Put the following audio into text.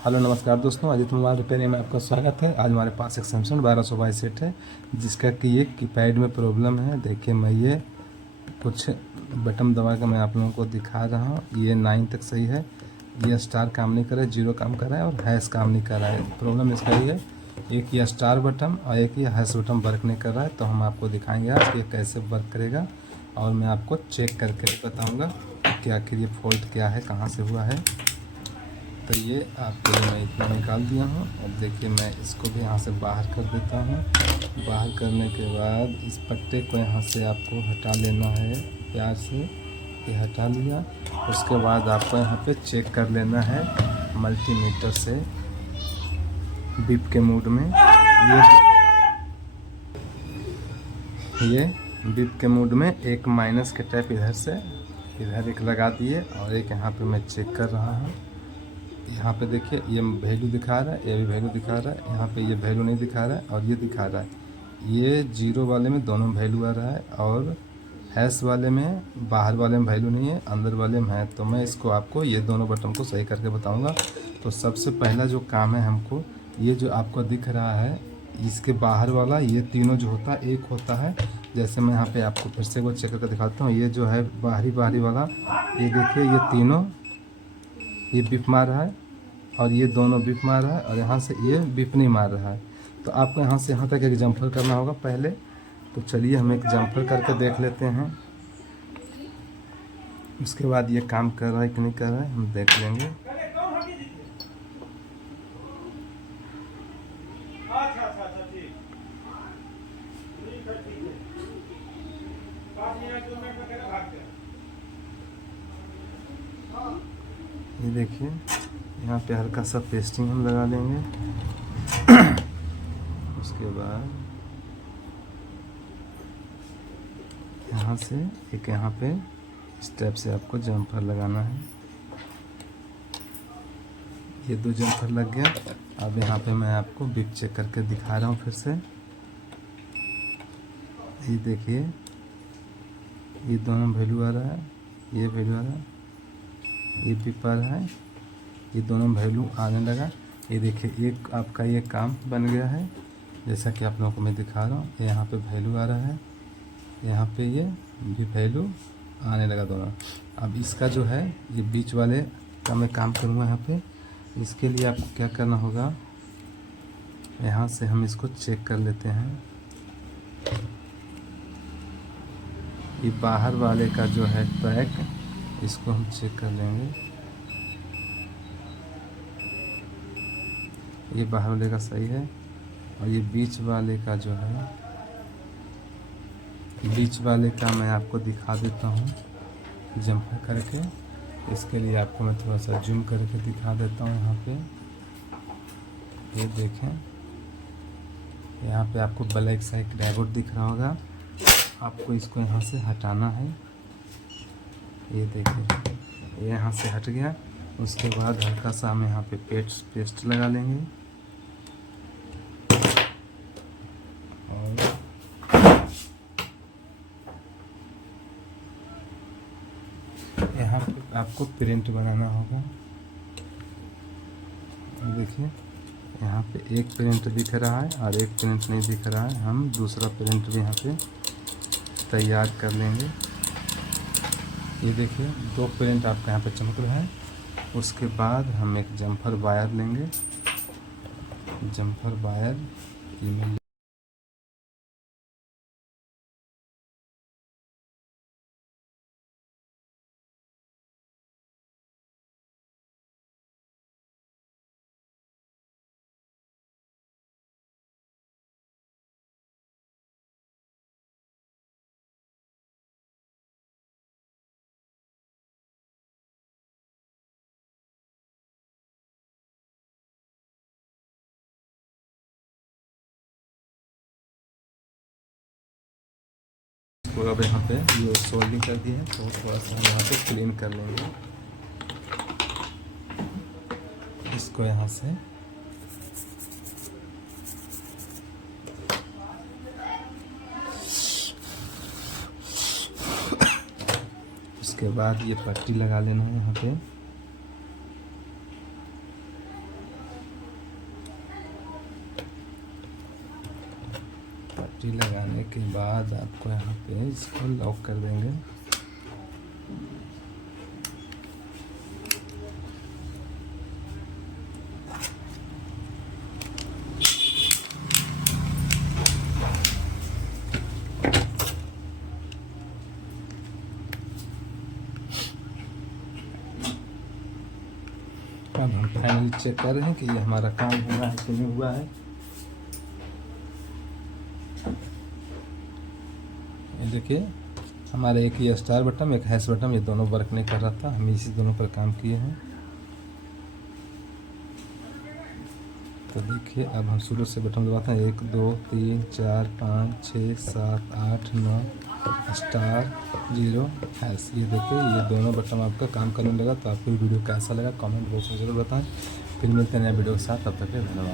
Hello नमस्कार दोस्तों, Aditya mobile repair में आपका स्वागत है। आज हमारे पास एक सैमसंग 1222 सेट है जिसका कि ये कीपैड में प्रॉब्लम है। देखिए, मैं ये कुछ बटन दबा के मैं आप लोगों को दिखा रहा हूँ। ये 9 तक सही है, ये स्टार काम नहीं कर रहा है, 0 काम कर रहा है और हैश काम नहीं कर रहा है। प्रॉब्लम इसका ही है, एक ये स्टार बटन और एक ये हैश बटन वर्क नहीं कर रहा है। तो हम आपको दिखाएंगे आज कि कैसे वर्क करेगा और मैं आपको चेक करके बताऊँगा कि आखिर ये फॉल्ट क्या है, कहाँ से हुआ है। तो ये आपके लिए मैं इतना निकाल दिया हूँ। अब देखिए, मैं इसको भी यहाँ से बाहर कर देता हूँ। बाहर करने के बाद इस पट्टे को यहाँ से आपको हटा लेना है प्यार से। ये हटा लिया। उसके बाद आपको यहाँ पे चेक कर लेना है मल्टीमीटर से बीप के मोड में। ये बीप के मोड में एक माइनस के टैप इधर से इधर एक लगा दिए और एक यहाँ पे मैं चेक कर रहा हूँ। यहाँ पे देखिए, ये वैल्यू दिखा रहा है, ये भी वैल्यू दिखा रहा है। यहाँ पे ये वैल्यू नहीं दिखा रहा है और ये दिखा रहा है। ये 0 वाले में दोनों वैल्यू आ रहा है और हैश वाले में, बाहर वाले में वैल्यू नहीं है, अंदर वाले में है। तो मैं इसको आपको ये दोनों बटन को सही करके बताऊंगा। तो सबसे पहला जो काम है हमको, ये जो आपको दिख रहा है इसके बाहर वाला, ये तीनों जो होता है एक होता है। जैसे मैं यहाँ पे आपको फिर से वो चेक करके दिखाता हूँ। ये जो है बाहरी वाला, ये देखिए, ये तीनों ये बिप मार रहा है और ये दोनों बिप मार रहा है और यहाँ से ये बिप नहीं मार रहा है। तो आपको यहाँ से यहाँ तक एक जम्पर करना होगा पहले। तो चलिए हम एक जम्पर करके देख लेते हैं, उसके बाद ये काम कर रहा है कि नहीं कर रहा है हम देख लेंगे। ये देखिए, यहाँ पे हल्का सा पेस्टिंग हम लगा लेंगे। उसके बाद यहाँ से एक यहाँ पे स्टेप से आपको जम्पर लगाना है। ये 2 जम्पर लग गया। अब यहाँ पे मैं आपको बिप चेक करके दिखा रहा हूँ फिर से। ये देखिए, ये दोनों वैल्यू आ रहा है, ये वैल्यू आ रहा है, ये बिप आ रहा है, ये दोनों वैल्यू आने लगा। ये देखिए, एक आपका ये काम बन गया है जैसा कि आप लोगों को मैं दिखा रहा हूँ। यहाँ पे वैल्यू आ रहा है, यहाँ पे ये भी वैल्यू आने लगा दोनों। अब इसका जो है ये बीच वाले का मैं काम करूँगा यहाँ पे। इसके लिए आपको क्या करना होगा, यहाँ से हम इसको चेक कर लेते हैं। ये बाहर वाले का जो है ट्रैक, इसको हम चेक कर लेंगे। ये बाहर वाले का सही है और ये बीच वाले का जो है, बीच वाले का मैं आपको दिखा देता हूँ जंपर करके। इसके लिए आपको मैं थोड़ा सा जूम करके दिखा देता हूँ। यहाँ पे ये देखें, यहाँ पे आपको ब्लैक सा एक डायोड दिख रहा होगा, आपको इसको यहाँ से हटाना है। ये देखिए, ये यहाँ से हट गया। उसके बाद हल्का सा हम यहाँ पे पेस्ट लगा लेंगे और यहाँ पे आपको प्रिंट बनाना होगा। देखिए, यहाँ पे एक प्रिंट दिख रहा है और एक प्रिंट नहीं दिख रहा है। हम दूसरा प्रिंट भी यहाँ पे तैयार कर लेंगे। ये देखिए, 2 प्रिंट आपका यहाँ पे चमक रहा है। उसके बाद हम एक जम्पर वायर लेंगे। जम्पर वायर ये पूरा अब यहाँ पे ये सोल्डिंग कर दी है, तो थोड़ा सा हम यहाँ पे क्लीन कर लेंगे इसको यहाँ से। उसके बाद ये पट्टी लगा लेना है यहाँ पे। सेफ्टी लगाने के बाद आपको यहाँ पे इसको लॉक कर देंगे। अब हम फाइनली चेक कर रहे हैं कि ये हमारा काम हुआ है कि नहीं हुआ है। ये देखिए हमारे एक ये स्टार बटन एक हैश बटन ये दोनों वर्क नहीं कर रहा था, हम इसी दोनों पर काम किए हैं। तो देखिए अब हम शुरू से बटन दबाते हैं 1 2 3 4 5 6 7 8 9 स्टार 0 हैश। ये देखिए ये दोनों बटन आपका काम करने लगा। तो आपको वीडियो कैसा लगा कमेंट बॉक्स में जरूर बताएं। फिर मिलते हैं नया वीडियो के साथ, तब तक के धन्यवाद।